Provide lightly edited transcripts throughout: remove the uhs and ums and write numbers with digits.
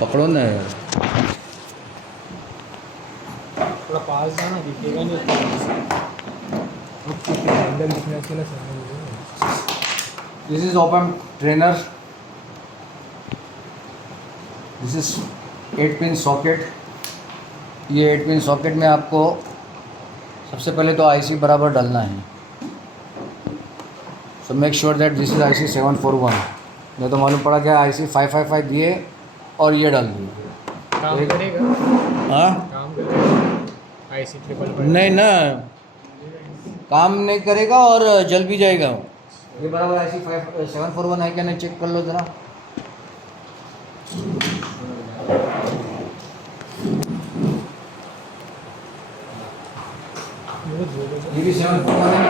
पकड़ो ना यार। थोड़ा पास जाना दिखेगा नहीं उतना। अब किसी हैंडल दिखना चाहिए ना सामने। This is open trainer, this is 8 pin socket. ये 8 पिन सॉकेट में आपको सबसे पहले तो आईसी बराबर डालना है। So make sure that this is IC 741। नहीं तो मालूम पड़ा क्या आईसी 555 दिए और ये डाल दिए। काम करेगा, हाँ काम करेगा IC 555। नहीं ना, काम नहीं करेगा और जल भी जाएगा। ये बराबर आईसी 741 है क्या नहीं चेक कर लो ज़रा। ये भी 741 है।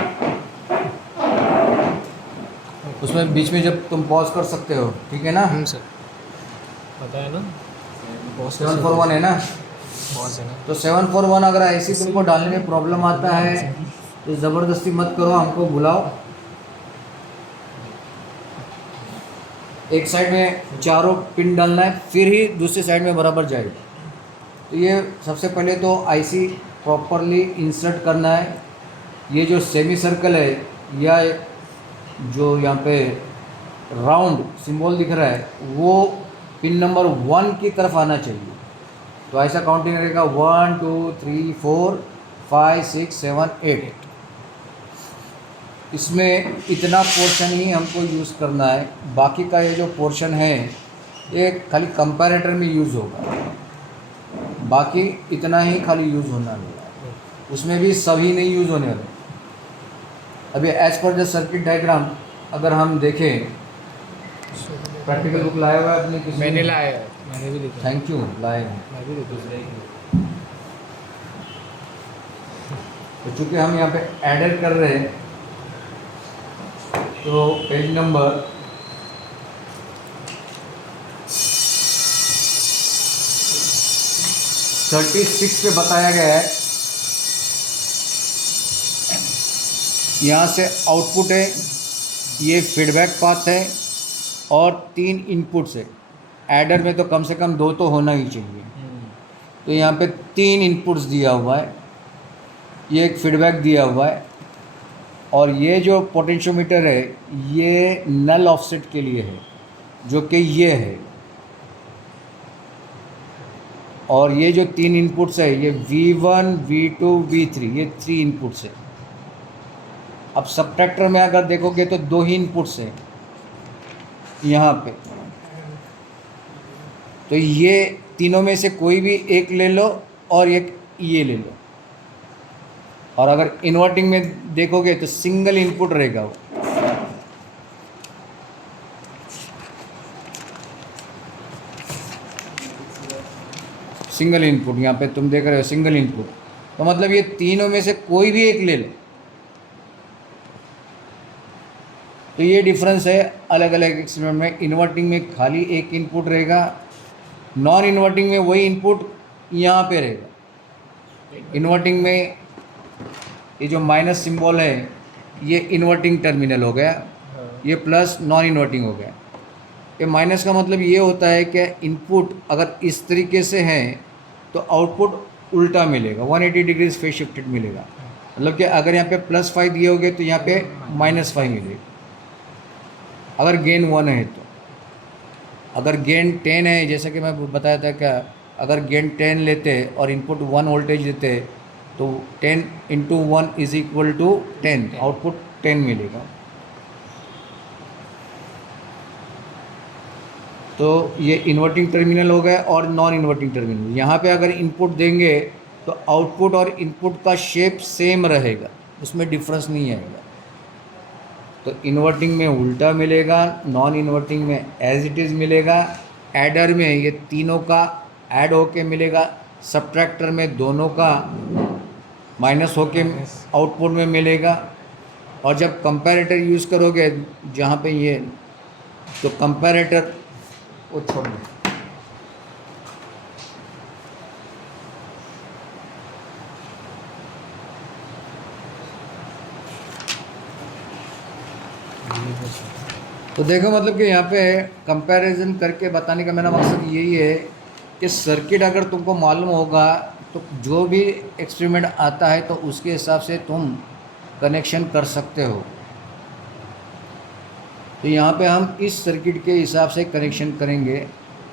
उसमें बीच में जब तुम पॉज कर सकते हो, ठीक है ना। सर पता है ना, 741 है ना। बॉस है ना। तो 741 अगर ऐसी तुमको डालने में प्रॉब्लम आता है तो ज़बरदस्ती मत करो, हमको बुलाओ। एक साइड में चारों पिन डालना है, फिर ही दूसरी साइड में बराबर जाएगा। तो ये सबसे पहले तो आईसी प्रॉपरली इंसर्ट करना है। ये जो सेमी सर्कल है या जो यहाँ पे राउंड सिंबल दिख रहा है वो पिन नंबर 1 की तरफ आना चाहिए। तो ऐसा काउंटिंग रहेगा 1 2 3 4 5 6 7 8। इसमें इतना पोर्शन ही हमको यूज़ करना है, बाकी का ये जो पोर्शन है ये खाली कंपैरेटर में यूज़ होगा, बाकी इतना ही खाली यूज़ होना है। उसमें भी सभी नहीं यूज़ होने वाले। अभी as per the circuit diagram अगर हम देखें, प्रैक्टिकल बुक लाया हुआ है अपने किसी मैंने लाया है, मैंने भी देखा। थैंक यू लाए हैं। मैं भी देखा। तो चूँकि हम यहाँ पे एडर कर रहे हैं तो पेज नंबर 36 पे बताया गया है। यहाँ से आउटपुट है, ये फीडबैक पाथ है और 3 इनपुट्स है। एडर में तो कम से कम 2 तो होना ही चाहिए। तो यहाँ पे 3 इनपुट्स दिया हुआ है, ये एक फीडबैक दिया हुआ है और ये जो पोटेंशियोमीटर है ये नल ऑफसेट के लिए है जो कि ये है। और ये जो 3 इनपुट्स है ये V1 V2 V3 ये 3 इनपुट्स है। अब सबट्रैक्टर में अगर देखोगे तो 2 ही इनपुट्स हैं यहाँ पे। तो ये तीनों में से कोई भी एक ले लो और एक ये ले लो। और अगर इन्वर्टिंग में देखोगे तो सिंगल इनपुट रहेगा वो। सिंगल इनपुट यहाँ पे तुम देख रहे हो सिंगल इनपुट, तो मतलब ये तीनों में से कोई भी एक ले लो। तो ये डिफरेंस है अलग अलग एक्सपेरिमेंट में। इन्वर्टिंग में खाली एक इनपुट रहेगा, नॉन इन्वर्टिंग में वही इनपुट यहाँ पे रहेगा। इन्वर्टिंग में ये जो माइनस सिंबल है ये इन्वर्टिंग टर्मिनल हो गया, ये प्लस नॉन इन्वर्टिंग हो गया। ये माइनस का मतलब ये होता है कि इनपुट अगर इस तरीके से है तो आउटपुट उल्टा मिलेगा, 180 डिग्रीज फेज शिफ्टेड मिलेगा। मतलब कि अगर यहाँ पे +5 दिए होगे तो यहाँ पे -5 मिलेगा अगर गेन 1 है। तो अगर गेन 10 है, जैसा कि मैं बताया था क्या, अगर गेन 10 लेते और इनपुट 1 वोल्टेज देते तो 10 × 1 = 10, आउटपुट 10 मिलेगा। तो ये इन्वर्टिंग टर्मिनल हो गया और नॉन इन्वर्टिंग टर्मिनल। यहाँ पे अगर इनपुट देंगे तो आउटपुट और इनपुट का शेप सेम रहेगा, उसमें डिफरेंस नहीं आएगा। तो इन्वर्टिंग में उल्टा मिलेगा, नॉन इन्वर्टिंग में एज इट इज़ मिलेगा। एडर में ये तीनों का ऐड होके मिलेगा, सबट्रैक्टर में दोनों का माइनस होके आउटपुट में मिलेगा। और जब कंपैरेटर यूज़ करोगे जहाँ पे ये, तो कंपैरेटर वो छोड़ दो। तो देखो मतलब कि यहाँ पे कंपैरिजन करके बताने का मेरा मकसद यही है कि सर्किट अगर तुमको मालूम होगा तो जो भी एक्सपेरिमेंट आता है तो उसके हिसाब से तुम कनेक्शन कर सकते हो। तो यहाँ पे हम इस सर्किट के हिसाब से कनेक्शन करेंगे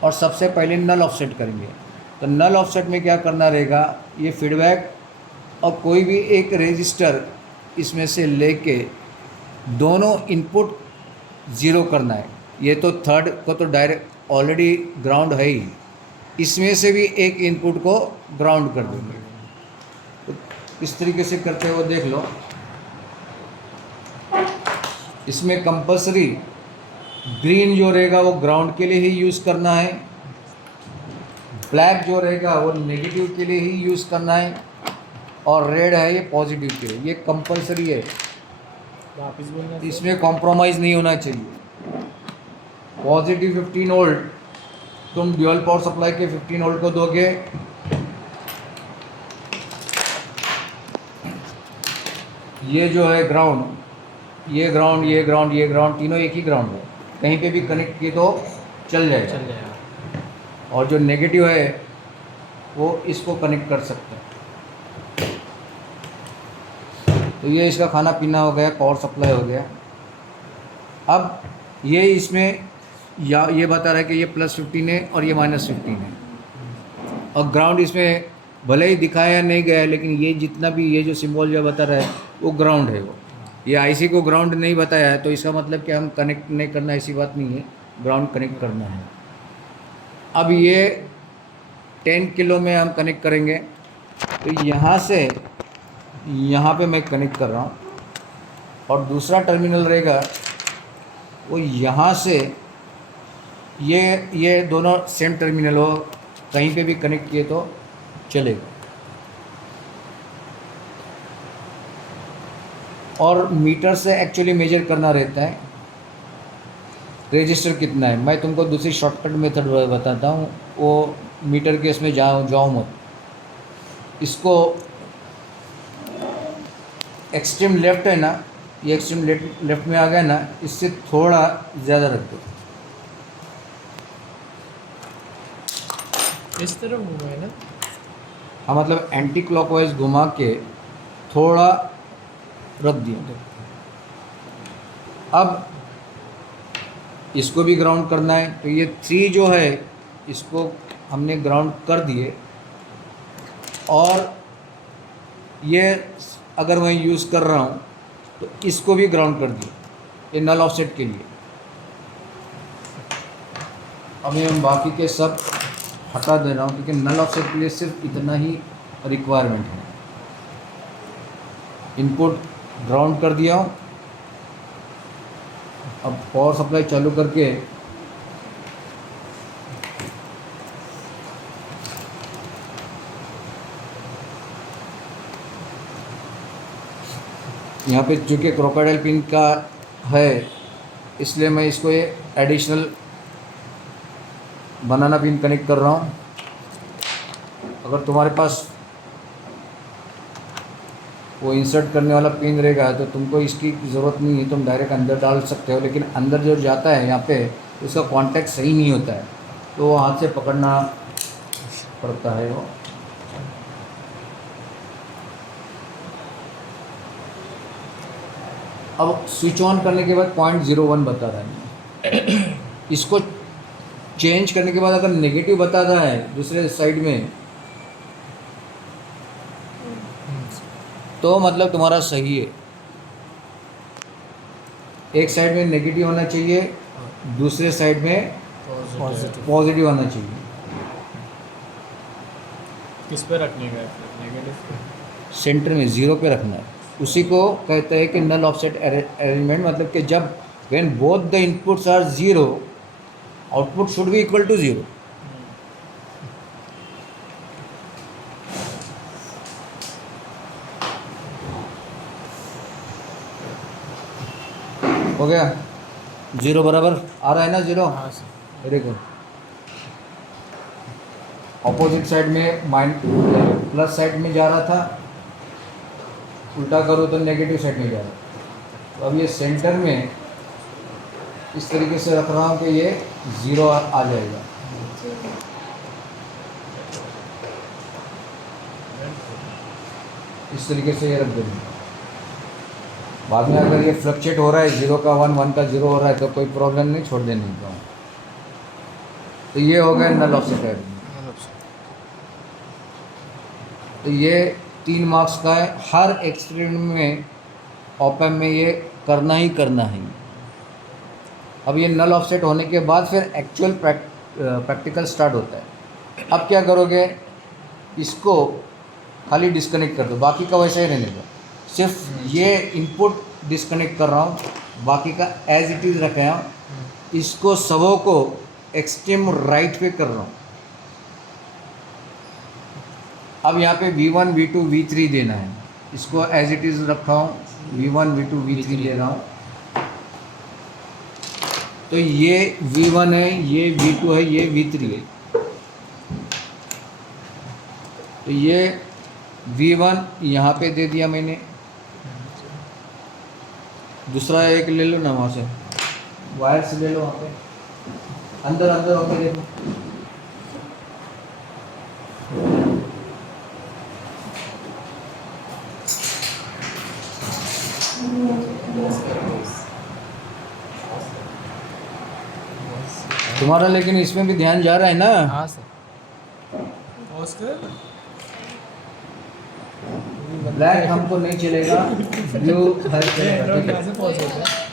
और सबसे पहले नल ऑफसेट करेंगे। तो नल ऑफसेट में क्या करना रहेगा, ये फीडबैक और कोई भी एक रेजिस्टर इसमें से लेके दोनों इनपुट ज़ीरो करना है। ये तो थर्ड को तो डायरेक्ट ऑलरेडी ग्राउंड है ही, इसमें से भी एक इनपुट को ग्राउंड कर देंगे। तो इस तरीके से करते हुए देख लो। इसमें कंपलसरी ग्रीन जो रहेगा वो ग्राउंड के लिए ही यूज़ करना है, ब्लैक जो रहेगा वो नेगेटिव के लिए ही यूज़ करना है, और रेड है ये पॉजिटिव के लिए। ये कंपलसरी है, वापस बोलना सर। इसमें कॉम्प्रोमाइज़ नहीं होना चाहिए। पॉजिटिव 15 वोल्ट तुम ड्यूअल पावर सप्लाई के 15 वोल्ट को दोगे, ये जो है ग्राउंड, ये ग्राउंड, ये ग्राउंड, ये ग्राउंड, तीनों एक ही ग्राउंड है, कहीं पे भी कनेक्ट किए तो चल जाएगा। चल जाएगा। और जो नेगेटिव है वो इसको कनेक्ट कर सकते हैं। तो ये इसका खाना पीना हो गया, पावर सप्लाई हो गया। अब ये इसमें या ये बता रहा है कि ये +15 है और ये -15 है, और ग्राउंड इसमें भले ही दिखाया नहीं गया है लेकिन ये जितना भी ये जो सिंबल जो बता रहा है वो ग्राउंड है। वो ये आईसी को ग्राउंड नहीं बताया है, तो इसका मतलब कि हम कनेक्ट नहीं करना ऐसी बात नहीं है, ग्राउंड कनेक्ट करना है। अब ये 10 किलो में हम कनेक्ट करेंगे। तो यहाँ से यहाँ पे मैं कनेक्ट कर रहा हूँ, और दूसरा टर्मिनल रहेगा वो यहाँ से, ये दोनों सेम टर्मिनल हो, कहीं पे भी कनेक्ट किए तो चलेगा। और मीटर से एक्चुअली मेजर करना रहता है रेजिस्टर कितना है। मैं तुमको दूसरी शॉर्टकट मेथड बताता हूँ, वो मीटर के इसमें जाओ मत। इसको एक्सट्रीम लेफ्ट है ना, ये एक्सट्रीम लेफ्ट में आ गया ना, इससे थोड़ा ज़्यादा रख दो। इस तरफ घूमा है ना। हाँ, मतलब एंटी क्लॉकवाइज घुमा के थोड़ा रख दिया। अब इसको भी ग्राउंड करना है, तो ये 3 जो है इसको हमने ग्राउंड कर दिए, और ये अगर मैं यूज़ कर रहा हूँ तो इसको भी ग्राउंड कर दिया, ये नल ऑफसेट के लिए। अभी हम बाकी के सब हटा दे रहा हूँ क्योंकि नल ऑफसेट के लिए सिर्फ इतना ही रिक्वायरमेंट है। इनपुट ग्राउंड कर दिया हूँ। अब पावर सप्लाई चालू करके यहाँ पे चूँकि क्रोकोडाइल पिन का है इसलिए मैं इसको ये एडिशनल बनाना पिन कनेक्ट कर रहा हूँ। अगर तुम्हारे पास वो इंसर्ट करने वाला पिन रहेगा तो तुमको इसकी ज़रूरत नहीं है, तुम डायरेक्ट अंदर डाल सकते हो, लेकिन अंदर जो जाता है यहाँ पे उसका कांटेक्ट सही नहीं होता है, तो वो हाथ से पकड़ना पड़ता है। वो अब स्विच ऑन करने के बाद 0.01 बता रहा है। इसको चेंज करने के बाद अगर नेगेटिव बता रहा है दूसरे साइड में तो मतलब तुम्हारा सही है। एक साइड में नेगेटिव होना चाहिए, दूसरे साइड में पॉजिटिव होना चाहिए। किस पे रखने का है? नेगेटिव पे। सेंटर में 0 पे रखना है। उसी को कहते हैं कि नल ऑफसेट अरेंजमेंट, मतलब कि जब when both the inputs are 0 output should be equal to 0। हो गया 0 बराबर आ रहा है ना 0। हाँ sir. Very good. Opposite side में प्लस साइड में जा रहा था, उल्टा करो तो नेगेटिव साइड में जा रहा है। तो अब ये सेंटर में इस तरीके से रख रहा हूँ कि ये 0 आ जाएगा। इस तरीके से ये रख देंगे। बाद में अगर ये फ्लक्चुएट हो रहा है 0 का 1, 1 का 0 हो रहा है तो कोई प्रॉब्लम नहीं, छोड़ देने का। तो ये हो गया नल ऑफसेट एरे। तो ये 3 मार्क्स का है। हर एक्सपेरिमेंट में ऑप एम्प में ये करना ही करना है। अब ये नल ऑफसेट होने के बाद फिर एक्चुअल प्रैक्टिकल स्टार्ट होता है। अब क्या करोगे, इसको खाली डिस्कनेक्ट कर दो, बाकी का वैसे ही रहने दो। सिर्फ ये इनपुट डिस्कनेक्ट कर रहा हूँ, बाकी का एज इट इज़ रखा हूँ। इसको सबों को एक्सट्रीम राइट पे कर रहा हूँ। अब यहाँ पे V1, V2, V3 देना है। इसको एज इट इज़ रखा हूँ, V1, V2, V3 दे रहा हूँ। तो ये V1 है, ये V2 है, ये V3 है। तो ये V1 यहाँ पे दे दिया मैंने। दूसरा एक ले लो ना, वहाँ से वायर से ले लो, वहाँ पे अंदर अंदर होके देखो। तुम्हारा लेकिन इसमें भी ध्यान जा रहा है ना। हाँ सर। ब्लैक हमको नहीं चलेगा, ब्लू हर चलेगा, ठीक है। कैसे पहुँच होता है?